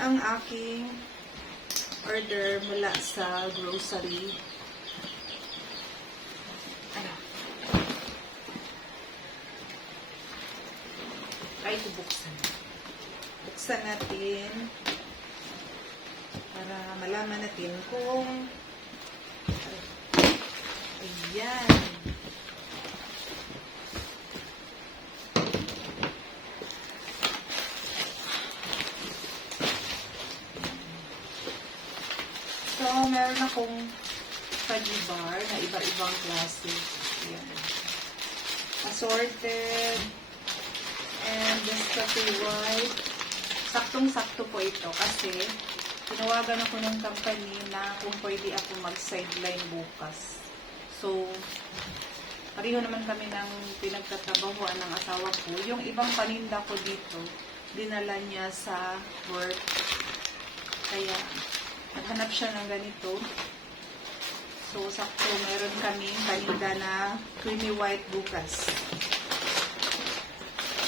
ang aking order mula sa grocery. Ano? Try to buksan. Buksan natin para malaman natin kung ayan. So, meron akong fudgy bar na iba-ibang klase. Ayan. Assorted. And this coffee white. Saktong-sakto po ito kasi tinawagan ako ng company na kung pwede ako mag-sideline bukas. So, pareho naman kami ng pinagtatrabahuan ng asawa ko. Yung ibang paninda ko dito, dinala niya sa work. Kaya, naghanap siya ng ganito. So, sakto, meron kaming paninda na creamy white bukas.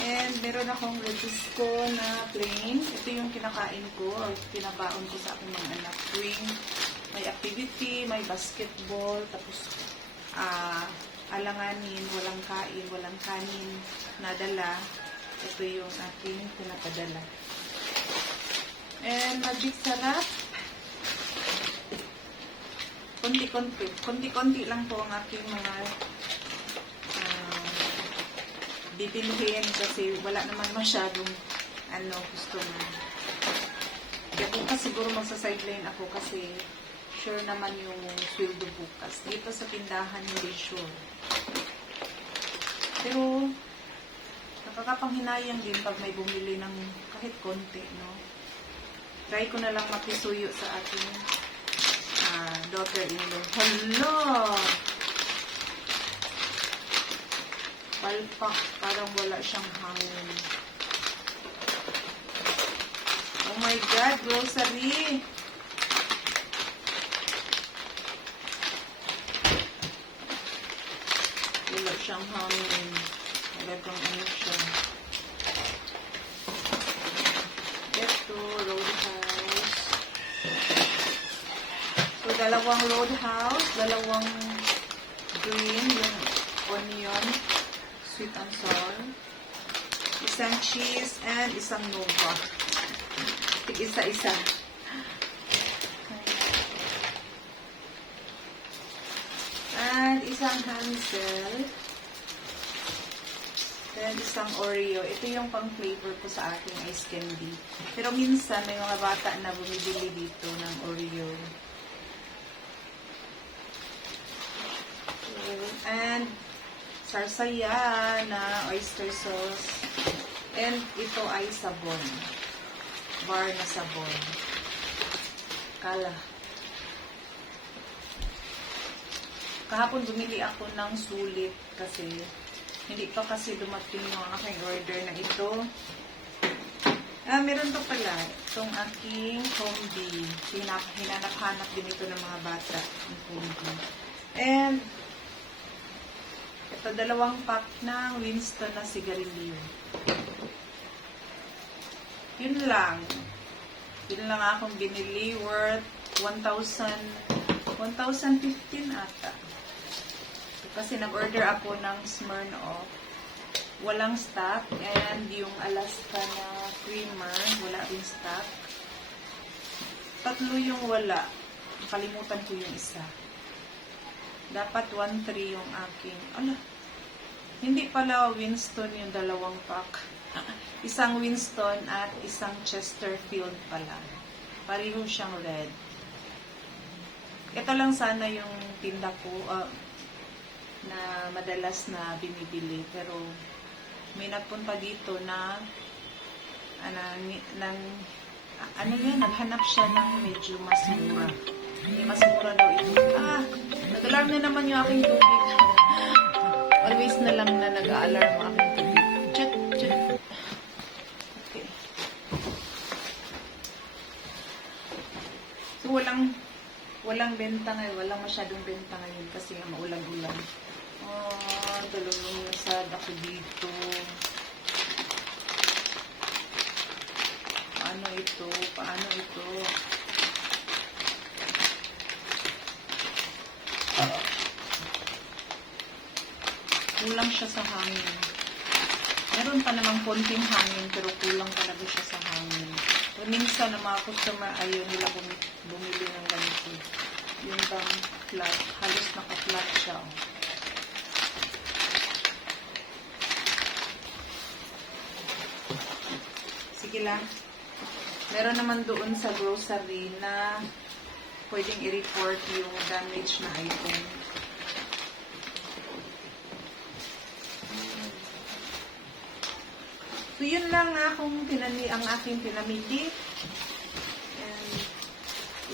And, meron akong Rodisco na plain. Ito yung kinakain ko, or pinabaon ko sa aking mga anak. Tuwing may activity, may basketball, tapos alanganin, walang kain, walang kanin nadala. Ito yung aking pinapadala. And, magic sarap. Konti-konti lang po ang aking mga bibilhin kasi wala naman masyadong gusto na. Kaya bukas siguro magsa-sideline ako kasi sure naman yung sweldo bukas. Dito sa tindahan hindi sure. Pero nakakapanghinayang din pag may bumili ng kahit konti, no? Try ko na lang makisuyo sa aking daughter-in-law. Hello! Palpak, parang wala siyang hangin. Oh my God, grocery! Wala siyang hangin. Talagang ano siya. Ito, Roadhouse. So, dalawang Roadhouse, dalawang green, yung onion, sweet and sour, isang cheese, and isang Nova. Tig-isa-isa. And isang Hansel. Then isang Oreo. Ito yung pang-flavor ko sa aking ice candy. Pero minsan may mga bata na bumibili dito ng Oreo. And sarsaya na oyster sauce. And ito ay sabon. Bar na sabon. Kala. Kahapon bumili ako ng sulit kasi hindi pa kasi dumating yung aking order na ito. Meron to pala. Itong aking combi. Hinanap-hanap din ito ng mga bata. Yung combi. And ito, dalawang pack ng Winston na sigarilyo. Yun lang. Yun lang akong binili. Worth 1,015 ata. Kasi nag-order ako ng Smirnoff. Walang stock. And yung Alaska na creamer, wala rin stock. Tatlo yung wala. Kalimutan ko yung isa. Dapat 1,3 yung aking. Ala, hindi pala Winston yung dalawang pack. Isang Winston at isang Chesterfield pala. Pareho siyang red. Ito lang sana yung tinda ko na madalas na binibili. Pero may nagpunta dito na naghanap siya ng medyo mas mura. Hindi mas mura daw ito. Nag-alarm na naman yung aking tubig. Always na lang na nag-a-alarm ang aking tubig. Chat. Okay. So, walang benta ngayon. Walang masyadong benta ngayon kasi maulan-ulan. Dalawang nasad ako dito. Ano ito? paano ito. Kulang siya sa hangin. Meron pa namang konting hangin pero kulang talaga siya sa hangin. So, minsan na mga customer ayaw nila bumili ng ganito. Yung bang flat, halos naka-flat siya. Oh. Sige lang. Meron naman doon sa grocery na pwedeng i-report yung damage na item. So, yun lang ang aking pinamili. And,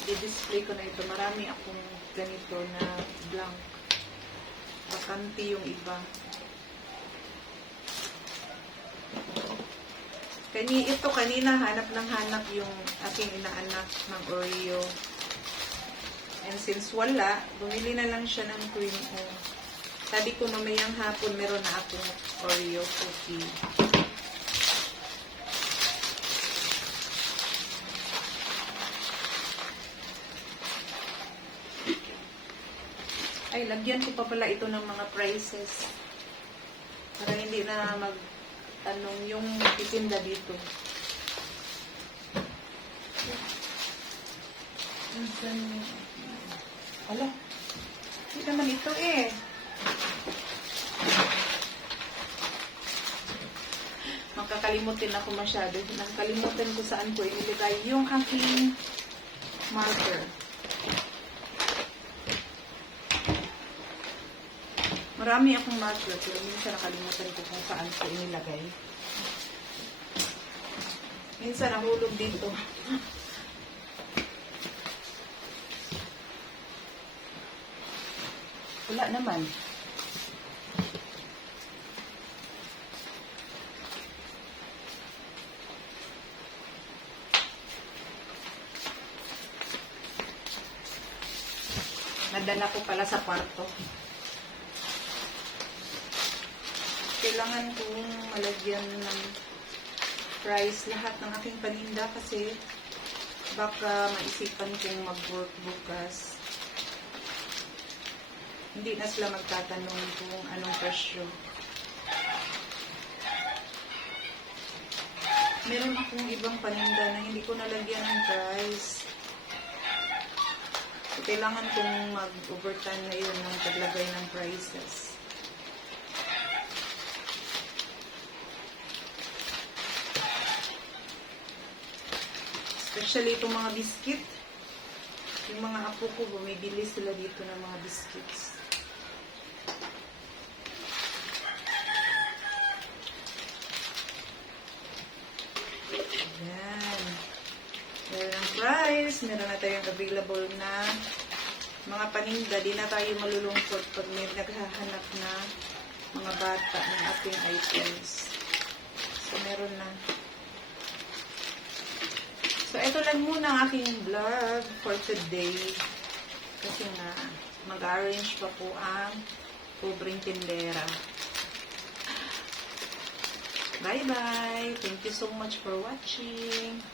i-display ko na ito. Marami akong ganito na blank. Bakante yung iba. Kanina hanap yung aking inaanak ng Oreo. And since wala, bumili na lang siya ng cream. Sabi ko mamayang hapon meron na akong Oreo cookie. Ay, lagyan ko pa pala ito ng mga prices. Para hindi na mag-tanong yung titinda dito. Ala, hindi naman ito eh. Makakalimutin ako masyado. Nakalimutan ko saan ko inilagay yung aking marker. Marami akong marker, pero minsan nakalimutan ko kung saan ko inilagay. Minsan nahulog dito. Wala naman. Nadala ko pala sa kwarto. Kailangan kong malagyan ng price lahat ng aking paninda kasi baka maisipan kong mag-work bukas. Hindi na sila magtatanong kung anong presyo. Meron akong ibang paninda na hindi ko nalagyan ng price. So, kailangan kong mag-overtime na yun ng paglagay ng prices. Especially itong mga biscuit. Yung mga apo ko, bumibili sila dito ng mga biscuits. Ayan. Meron ang price. Meron na tayong available na mga paninda. Di na tayo malulungkot pag may naghahanap na mga bata ng ating items. So, meron na. So, ito lang muna ang aking vlog for today. Kasi nga, mag-arrange pa po ang pobreng tindera. Bye-bye! Thank you so much for watching.